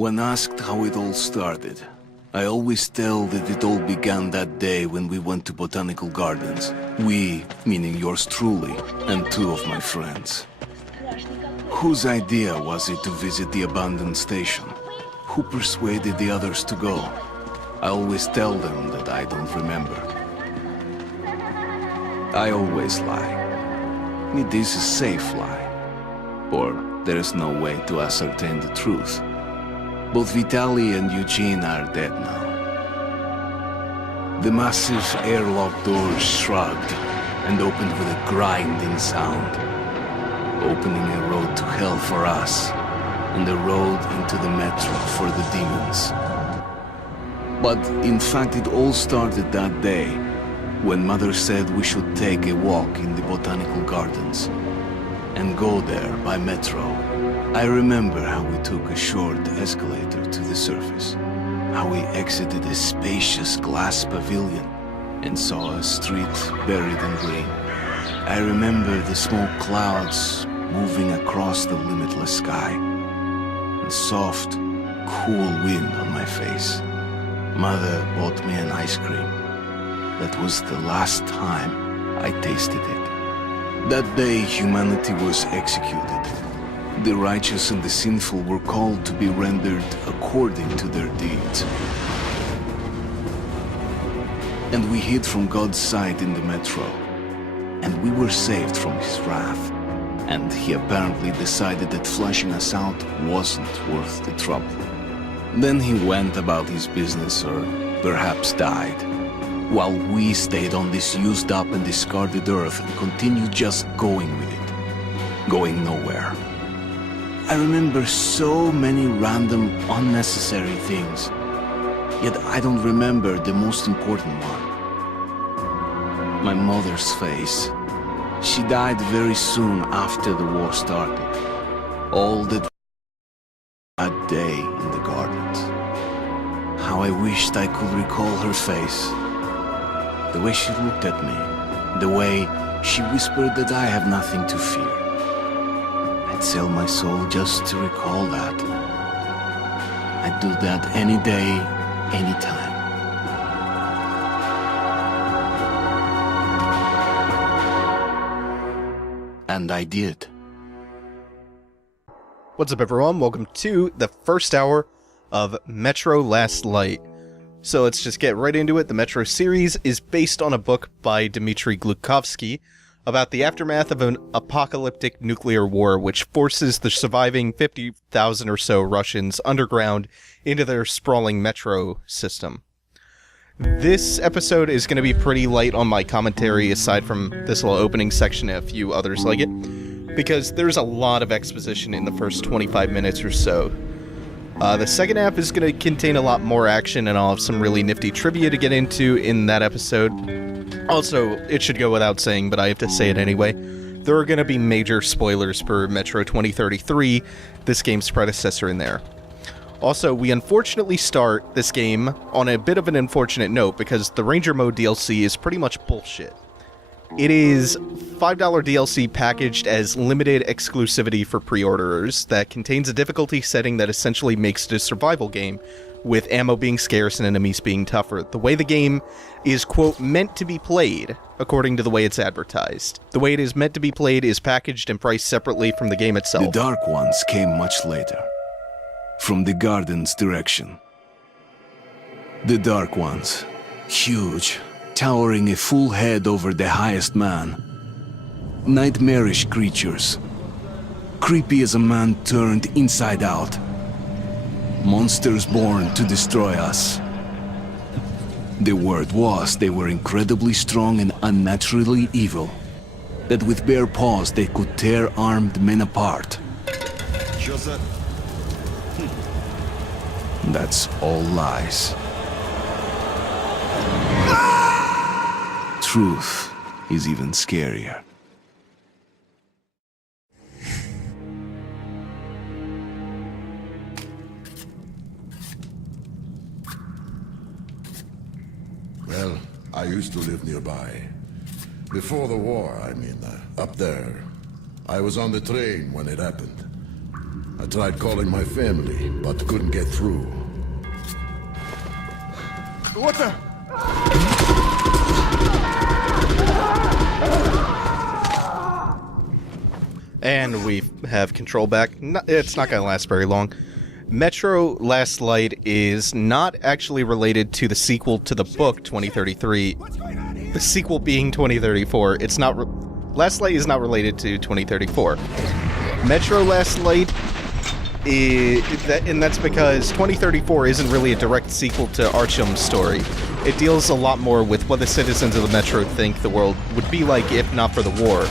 When asked how it all started, I always tell that it all began that day when we went to botanical gardens. We, meaning yours truly, and two of my friends. Whose idea was it to visit the abandoned station? Who persuaded the others to go? I always tell them that I don't remember. I always lie. It is a safe lie. Or there is no way to ascertain the truth. Both Vitaly and Eugene are dead now. The massive airlock doors shrugged and opened with a grinding sound, opening a road to hell for us and a road into the metro for the demons. But in fact, it all started that day when Mother said we should take a walk in the botanical gardens and go there by metro. I remember how we took a short escalator to the surface, how we exited a spacious glass pavilion and saw a street buried in green. I remember the smoke clouds moving across the limitless sky, and soft, cool wind on my face. Mother bought me an ice cream. That was the last time I tasted it. That day, humanity was executed. The righteous and the sinful were called to be rendered according to their deeds. And we hid from God's sight in the metro. And we were saved from his wrath. And he apparently decided that flushing us out wasn't worth the trouble. Then he went about his business, or perhaps died, while we stayed on this used up and discarded earth and continued just going with it, going nowhere. I remember so many random, unnecessary things, yet I don't remember the most important one. My mother's face. She died very soon after the war started. All that day in the gardens. How I wished I could recall her face. The way she looked at me. The way she whispered that I have nothing to fear. I'd sell my soul just to recall that. I'd do that any day, any time. And I did. What's up, everyone? Welcome to the first hour of Metro Last Light. So let's just get right into it. The Metro series is based on a book by Dmitry Glukhovsky about the aftermath of an apocalyptic nuclear war which forces the surviving 50,000 or so Russians underground into their sprawling metro system. This episode is going to be pretty light on my commentary aside from this little opening section and a few others like it, because there's a lot of exposition in the first 25 minutes or so. The second half is going to contain a lot more action, and I'll have some really nifty trivia to get into in that episode. Also, it should go without saying, but I have to say it anyway, there are going to be major spoilers for Metro 2033, this game's predecessor in there. Also, we unfortunately start this game on a bit of an unfortunate note, because the Ranger Mode DLC is pretty much bullshit. It is $5 DLC packaged as limited exclusivity for pre-orderers that contains a difficulty setting that essentially makes it a survival game, with ammo being scarce and enemies being tougher. The way the game is, quote, meant to be played, according to the way it's advertised. The way it is meant to be played is packaged and priced separately from the game itself. The Dark Ones came much later, from the Garden's direction. The Dark Ones, huge, towering a full head over the highest man. Nightmarish creatures. Creepy as a man turned inside out. Monsters born to destroy us. The word was they were incredibly strong and unnaturally evil. That with bare paws they could tear armed men apart. That's all lies. Truth is even scarier. Well, I used to live nearby. Before the war, I mean, up there. I was on the train when it happened. A tried calling my family, but couldn't get through. What the? And we have control back. It's not going to last very long. Metro Last Light is not actually related to the sequel to the book 2033. The sequel being 2034. It's not. Last Light is not related to 2034. Metro Last Light and that's because 2034 isn't really a direct sequel to Artyom's story. It deals a lot more with what the citizens of the Metro think the world would be like if not for the war.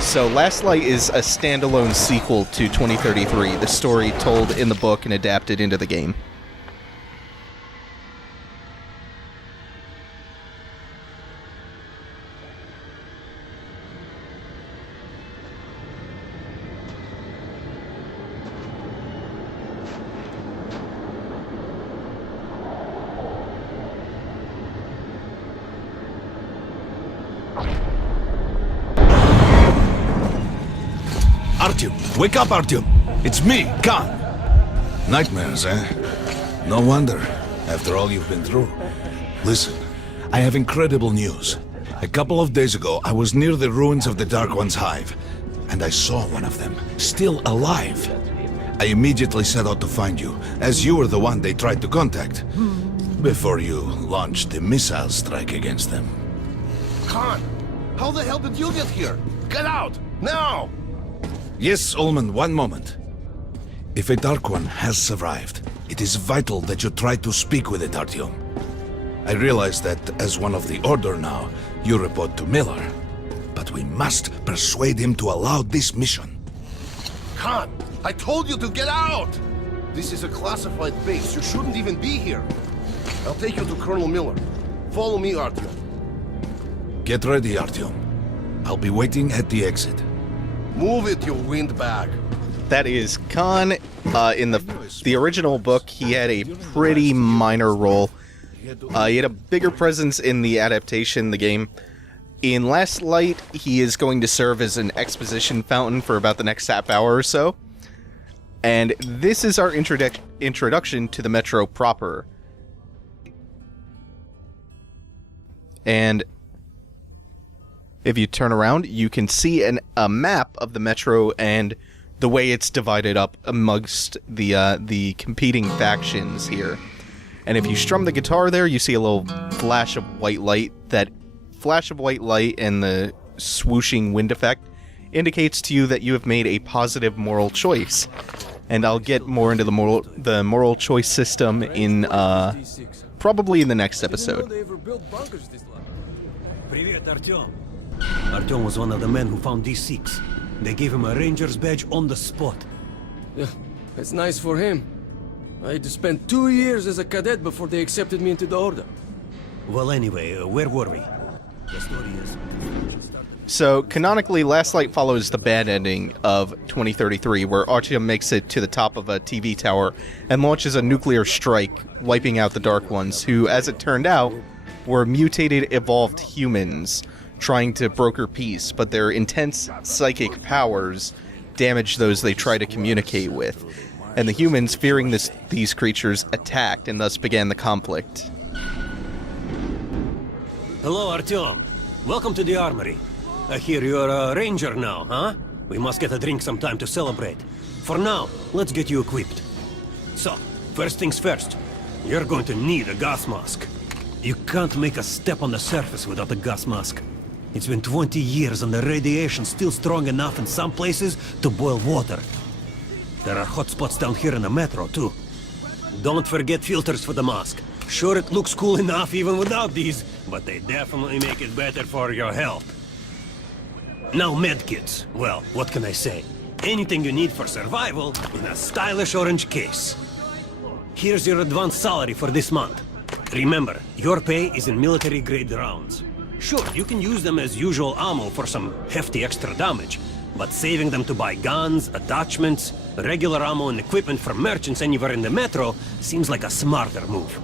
So Last Light is a standalone sequel to 2033, the story told in the book and adapted into the game. Artyom! Wake up, Artyom! It's me, Khan! Nightmares, eh? No wonder, after all you've been through. Listen, I have incredible news. A couple of days ago, I was near the ruins of the Dark One's hive, and I saw one of them, still alive. I immediately set out to find you, as you were the one they tried to contact, before you launched the missile strike against them. Khan, how the hell did you get here? Get out, now! Yes, Ullman, one moment. If a Dark One has survived, it is vital that you try to speak with it, Artyom. I realize that as one of the Order now, you report to Miller. But we must persuade him to allow this mission. Khan, I told you to get out! This is a classified base. You shouldn't even be here. I'll take you to Colonel Miller. Follow me, Artyom. Get ready, Artyom. I'll be waiting at the exit. Move it, you windbag. That is Khan. In the original book, he had a pretty minor role. He had a bigger presence in the adaptation, the game. In Last Light, he is going to serve as an exposition fountain for about the next half hour or so. And this is our introduction to the Metro proper. And if you turn around, you can see a map of the Metro and the way it's divided up amongst the competing factions here. And if you strum the guitar there, you see a little flash of white light. That flash of white light and the swooshing wind effect indicates to you that you have made a positive moral choice. And I'll get more into the moral choice system in probably in the next episode. Привет, Artyom. Artyom was one of the men who found D6. They gave him a ranger's badge on the spot. Yeah, it's nice for him. I had to spend 2 years as a cadet before they accepted me into the Order. Well, anyway, where were we? The story is... So, canonically, Last Light follows the bad ending of 2033, where Artyom makes it to the top of a TV tower and launches a nuclear strike, wiping out the Dark Ones, who, as it turned out, were mutated, evolved humans trying to broker peace, but their intense psychic powers damage those they try to communicate with. And the humans, fearing these creatures, attacked and thus began the conflict. Hello, Artyom. Welcome to the armory. I hear you're a ranger now, huh? We must get a drink sometime to celebrate. For now, let's get you equipped. So, first things first, you're going to need a gas mask. You can't make a step on the surface without a gas mask. It's been 20 years and the radiation's still strong enough in some places to boil water. There are hot spots down here in the Metro, too. Don't forget filters for the mask. Sure, it looks cool enough even without these, but they definitely make it better for your health. Now medkits. Well, what can I say? Anything you need for survival in a stylish orange case. Here's your advance salary for this month. Remember, your pay is in military-grade rounds. Sure, you can use them as usual ammo for some hefty extra damage, but saving them to buy guns, attachments, regular ammo and equipment from merchants anywhere in the Metro seems like a smarter move.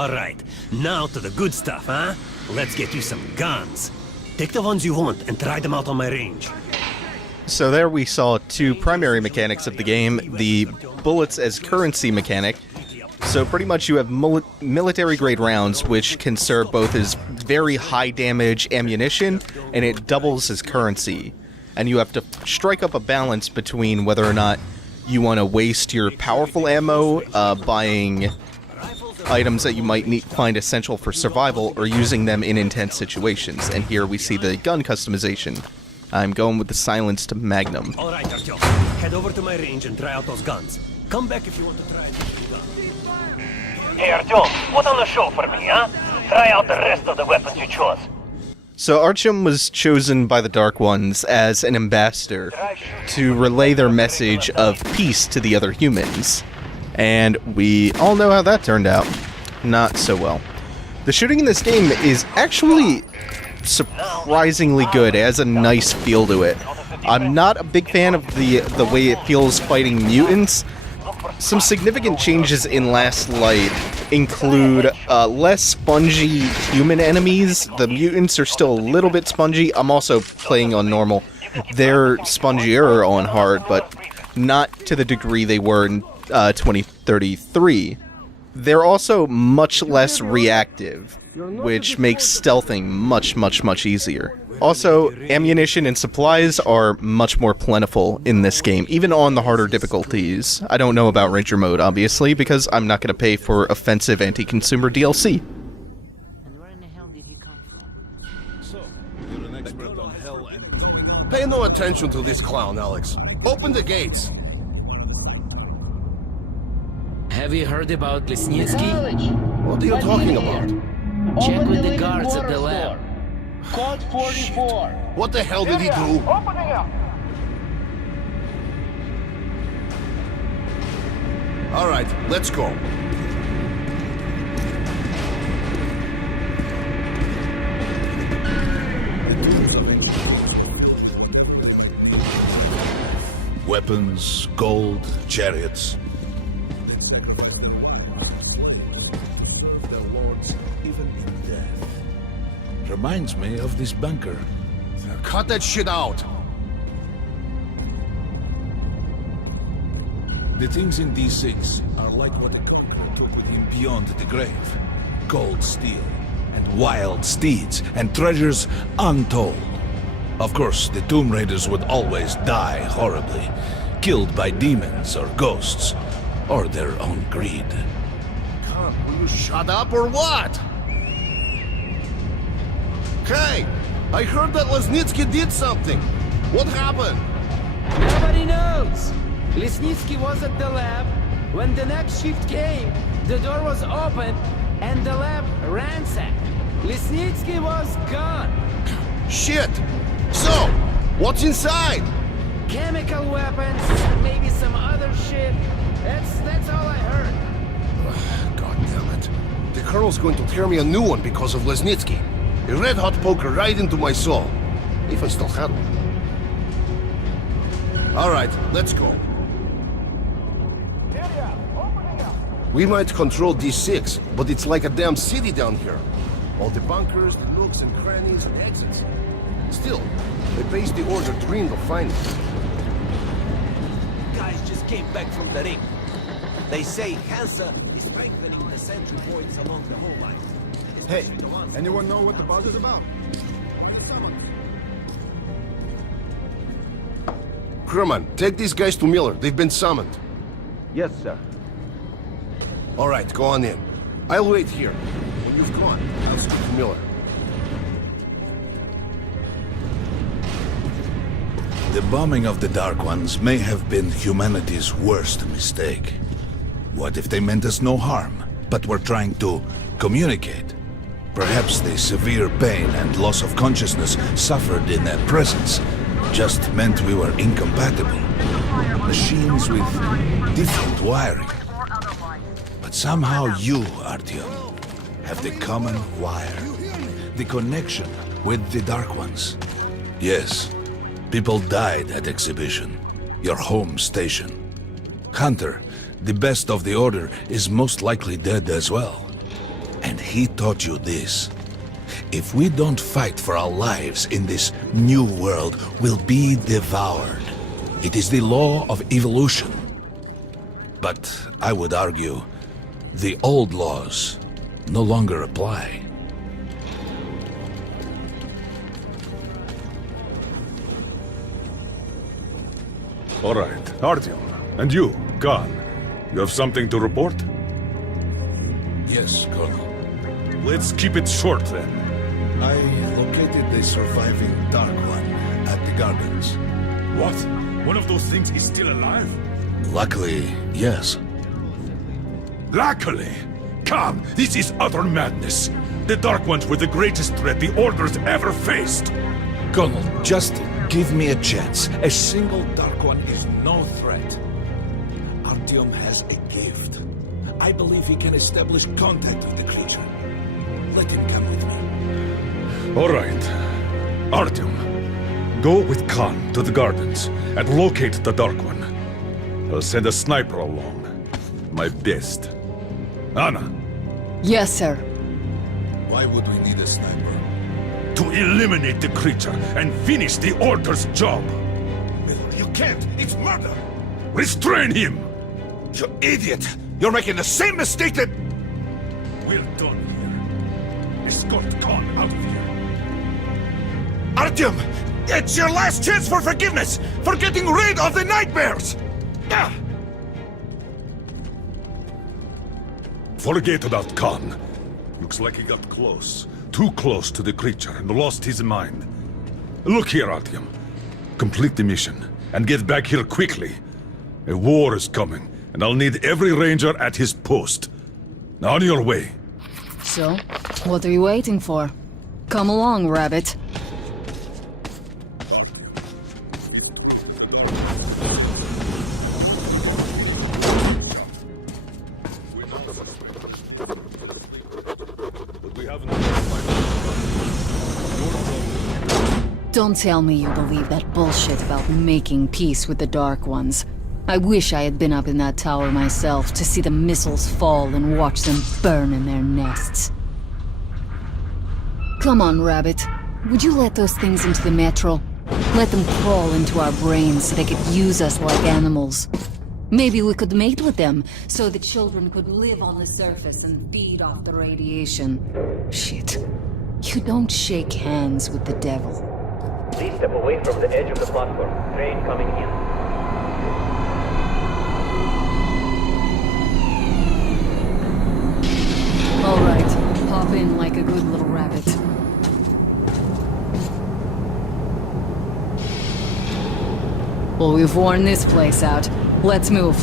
Alright, now to the good stuff, huh? Let's get you some guns. Take the ones you want and try them out on my range. So there we saw two primary mechanics of the game, the bullets as currency mechanic. So pretty much you have military-grade rounds, which can serve both as very high-damage ammunition, and it doubles as currency. And you have to strike up a balance between whether or not you want to waste your powerful ammo buying items that you might find essential for survival, or using them in intense situations. And here we see the gun customization. I'm going with the silenced Magnum. Alright, Artyom. Head over to my range and try out those guns. Come back if you want to try a new gun. Hey, Artyom, put on the show for me, huh? Try out the rest of the weapons you chose. So Artyom was chosen by the Dark Ones as an ambassador to relay their message of peace to the other humans. And we all know how that turned out. Not so well. The shooting in this game is actually surprisingly good. It has a nice feel to it. I'm not a big fan of the way it feels fighting mutants. Some significant changes in Last Light include less spongy human enemies. The mutants are still a little bit spongy. I'm also playing on normal. They're spongier on hard, but not to the degree they were in 2033. They're also much less reactive, which makes stealthing much easier. Also, ammunition and supplies are much more plentiful in this game, even on the harder difficulties. I don't know about Ranger mode, obviously, because I'm not going to pay for offensive anti-consumer DLC. And where in the hell did he come from? So, you're an expert on hell and... Pay no attention to this clown, Alex. Open the gates. Have you heard about Lesnitsky? What are you talking about? Check with the guards at the lab. Code 44. What the hell did he do? All right, let's go. Weapons, gold, chariots. Their lords, even in death. Reminds me of this bunker. Cut that shit out. The things in D6 are like what took with him beyond the grave. Gold steel, and wild steeds, and treasures untold. Of course, the Tomb Raiders would always die horribly, killed by demons or ghosts, or their own greed. God, will you shut up or what? Hey, I heard that Lesnitsky did something. What happened? Nobody knows. Lesnitsky was at the lab. When the next shift came, the door was open and the lab ransacked. Lesnitsky was gone. Shit! So, what's inside? Chemical weapons, maybe some other shit. That's all I heard. God damn it. The Colonel's going to tear me a new one because of Lesnitsky. A red-hot poker right into my soul. If I still had one. Alright, let's go. We might control D6, but it's like a damn city down here. All the bunkers, the nooks and crannies and exits. Still, they based the order dreamed of finding. Guys just came back from the ring. They say Hansa is strengthening the central points along the whole line. Hey, anyone know what the bug is about? Herman, take these guys to Miller. They've been summoned. Yes, sir. All right, go on in. I'll wait here. When you've gone, I'll speak to Miller. The bombing of the Dark Ones may have been humanity's worst mistake. What if they meant us no harm, but were trying to communicate? Perhaps the severe pain and loss of consciousness suffered in their presence just meant we were incompatible. Machines with different wiring. But somehow you, Artyom, have the common wire. The connection with the Dark Ones. Yes, people died at Exhibition, your home station. Hunter, the best of the Order, is most likely dead as well. And he taught you this. If we don't fight for our lives in this new world, we'll be devoured. It is the law of evolution. But I would argue, the old laws no longer apply. All right, Artyom. And you, Khan. You have something to report? Yes, Colonel. Let's keep it short then. I located the surviving Dark One at the gardens. What? One of those things is still alive? Luckily, yes. Luckily! Khan, this is utter madness. The Dark Ones were the greatest threat the Order's ever faced. Colonel, just give me a chance. A single Dark One is no threat. Artyom has a gift. I believe he can establish contact with the creature. Let him come with me. All right. Artyom, go with Khan to the gardens and locate the Dark One. I'll send a sniper along. My best. Anna. Yes, sir. Why would we need a sniper? To eliminate the creature and finish the Order's job. You can't! It's murder! Restrain him! You idiot! You're making the same mistake that... We're done here. Escort Khan out of here. Artyom! It's your last chance for forgiveness! For getting rid of the nightmares! Ah! Forget about Khan. Looks like he got close. Too close to the creature and lost his mind. Look here, Artyom. Complete the mission and get back here quickly. A war is coming, and I'll need every ranger at his post. Now on your way. So, what are you waiting for? Come along, Rabbit. Don't tell me you believe that bullshit about making peace with the Dark Ones. I wish I had been up in that tower myself to see the missiles fall and watch them burn in their nests. Come on, Rabbit. Would you let those things into the metro? Let them crawl into our brains so they could use us like animals. Maybe we could mate with them, so the children could live on the surface and feed off the radiation. Shit. You don't shake hands with the devil. Please step away from the edge of the platform. Train coming in. All right, hop in like a good little rabbit. Well, we've worn this place out. Let's move.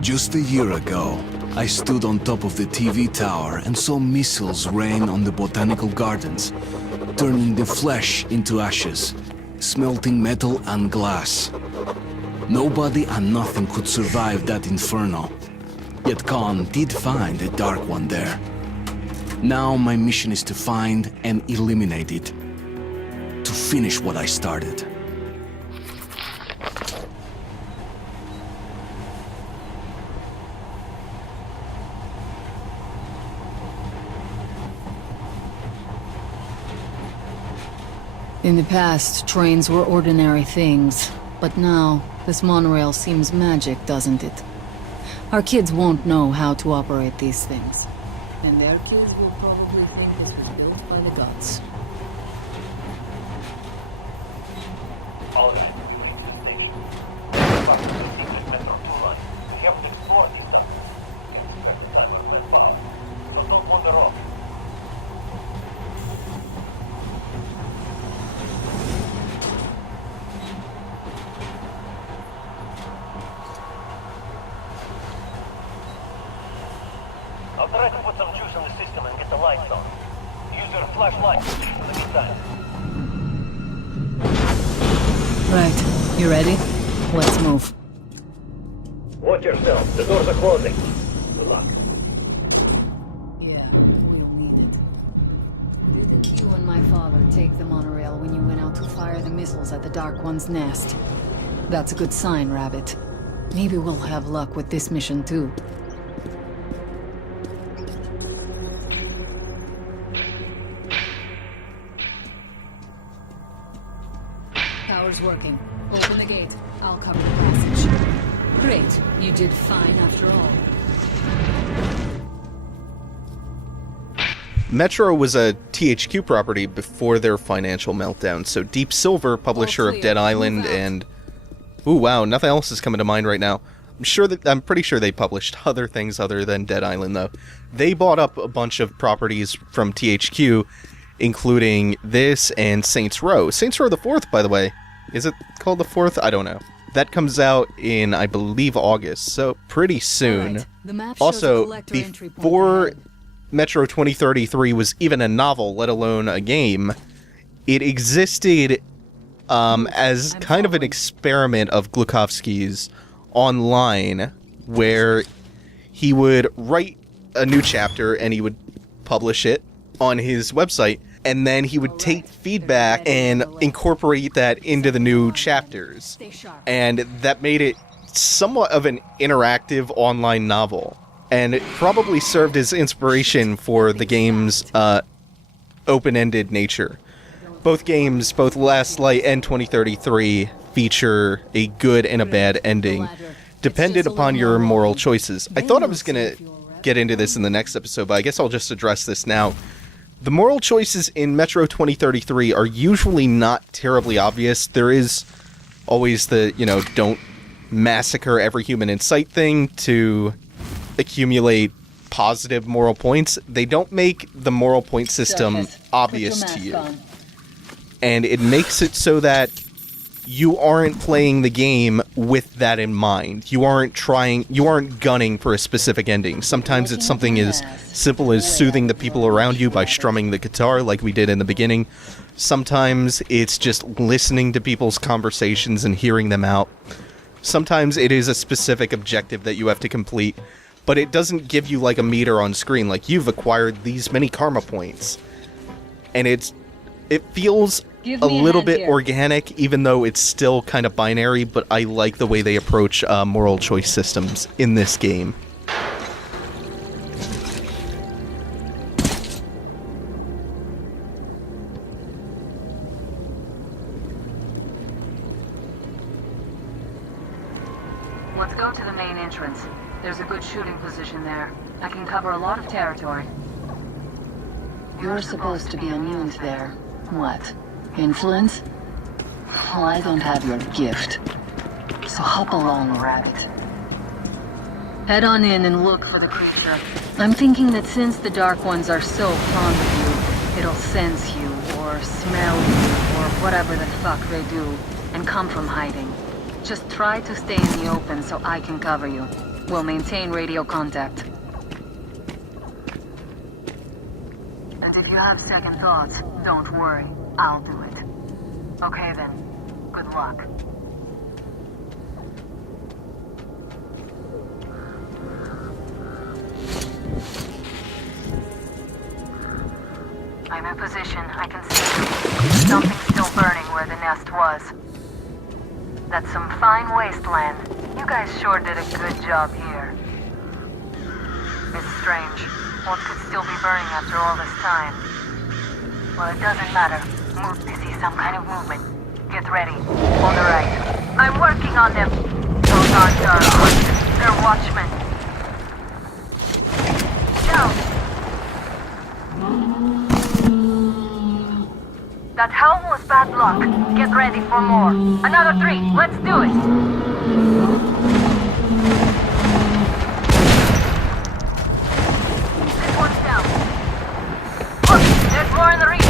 Just a year ago, I stood on top of the TV tower and saw missiles rain on the botanical gardens, turning the flesh into ashes, smelting metal and glass. Nobody and nothing could survive that inferno. Yet Khan did find a Dark One there. Now my mission is to find and eliminate it. To finish what I started. In the past, trains were ordinary things. But now, this monorail seems magic, doesn't it? Our kids won't know how to operate these things. And their kids will probably think this was built by the gods. All ships remain to the station. Secret metro 2 line. We haven't explored these stuff. So don't wander off. I'll try to put some juice in the system and get the lights on. Use your flashlight in the meantime. Right, you ready? Let's move. Watch yourself. The doors are closing. Good luck. Yeah, we'll need it. Do you think you and my father take the monorail when you went out to fire the missiles at the Dark One's nest. That's a good sign, Rabbit. Maybe we'll have luck with this mission, too. Tower's working. Open the gate. I'll cover the passage. Great. You did fine after all. Metro was a THQ property before their financial meltdown, so Deep Silver, publisher of Dead Island, and... Ooh, wow, nothing else is coming to mind right now. I'm pretty sure they published other things other than Dead Island, though. They bought up a bunch of properties from THQ, including this and Saints Row. Saints Row the 4th, by the way. Is it called the 4th? I don't know. That comes out in, I believe, August, so pretty soon. Right. The map shows Also, a collector entry point before ahead. Metro 2033 was even a novel, let alone a game, it existed as kind of an experiment of Glukhovsky's online, where he would write a new chapter and he would publish it on his website, and then he would take feedback and incorporate that into the new chapters. And that made it somewhat of an interactive online novel. And it probably served as inspiration for the game's open-ended nature. Both games, both Last Light and 2033, feature a good and a bad ending, dependent upon your moral choices. I thought I was going to get into this in the next episode, but I guess I'll just address this now. The moral choices in Metro 2033 are usually not terribly obvious. There is always the, don't massacre every human in sight thing to accumulate positive moral points. They don't make the moral point system obvious to you. And it makes it so that you aren't playing the game with that in mind. You aren't gunning for a specific ending. Sometimes it's something as simple as soothing the people around you by strumming the guitar like we did in the beginning. Sometimes it's just listening to people's conversations and hearing them out. Sometimes it is a specific objective that you have to complete, but it doesn't give you like a meter on screen, like you've acquired these many karma points. And it feels a little bit organic, even though it's still kind of binary, but I like the way they approach moral choice systems in this game. Let's go to the main entrance. There's a good shooting position there. I can cover a lot of territory. You're supposed to be immune to their... what? Influence? Well, I don't have your gift. So hop along, Rabbit. Head on in and look for the creature. I'm thinking that since the Dark Ones are so fond of you, it'll sense you, or smell you, or whatever the fuck they do, and come from hiding. Just try to stay in the open so I can cover you. We'll maintain radio contact. And if you have second thoughts, don't worry. I'll do it. Okay then. Good luck. I'm in position. I can see something still burning where the nest was. That's some fine wasteland. You guys sure did a good job here. It's strange. What could still be burning after all this time? Well, it doesn't matter. Move to see some kind of movement. Get ready. On the right. I'm working on them. Those aren't Dark Ones. They're watchmen. Down. That howl was bad luck. Get ready for more. Another 3. Let's do it. This one's down. Look, there's more in the reach.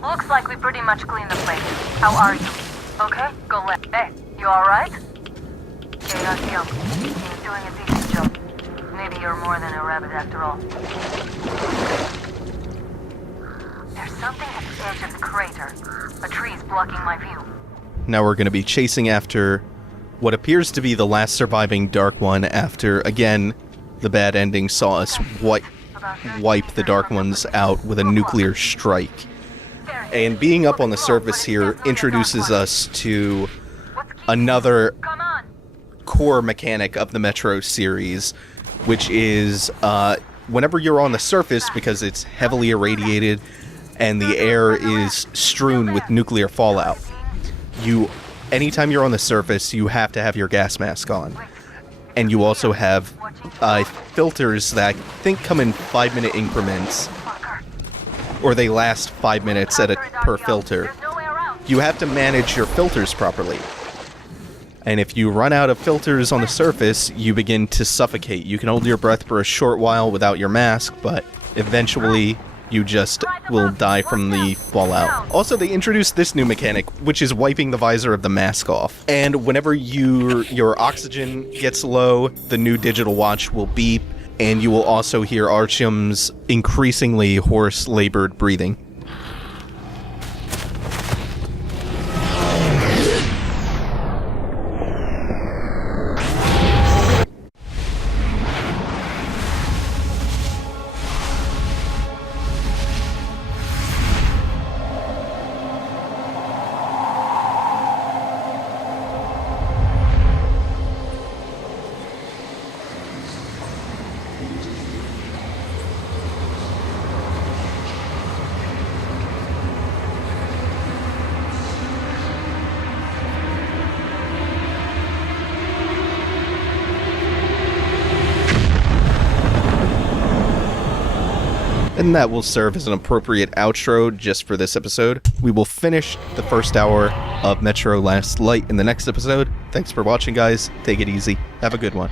Looks like we pretty much cleaned the place. How are you? Okay, go left. Hey, you alright? Okay, Artyom. You're doing a decent job. Maybe you're more than a rabbit after all. There's something at the edge of the crater. A tree's blocking my view. Now we're going to be chasing after what appears to be the last surviving Dark One after, again, the bad ending saw us wipe the Dark Ones out with a nuclear strike. And being up on the surface here introduces us to another core mechanic of the Metro series, which is whenever you're on the surface, because it's heavily irradiated and the air is strewn with nuclear fallout, anytime you're on the surface, you have to have your gas mask on. And you also have filters that I think come in 5-minute increments, or they last 5 minutes per filter. You have to manage your filters properly. And if you run out of filters on the surface, you begin to suffocate. You can hold your breath for a short while without your mask, but eventually you just will die from the fallout. Also, they introduced this new mechanic, which is wiping the visor of the mask off. And whenever your oxygen gets low, the new digital watch will beep, and you will also hear Artyom's increasingly hoarse, labored breathing. And that will serve as an appropriate outro just for this episode. We will finish the first hour of Metro Last Light in the next episode. Thanks for watching, guys. Take it easy. Have a good one.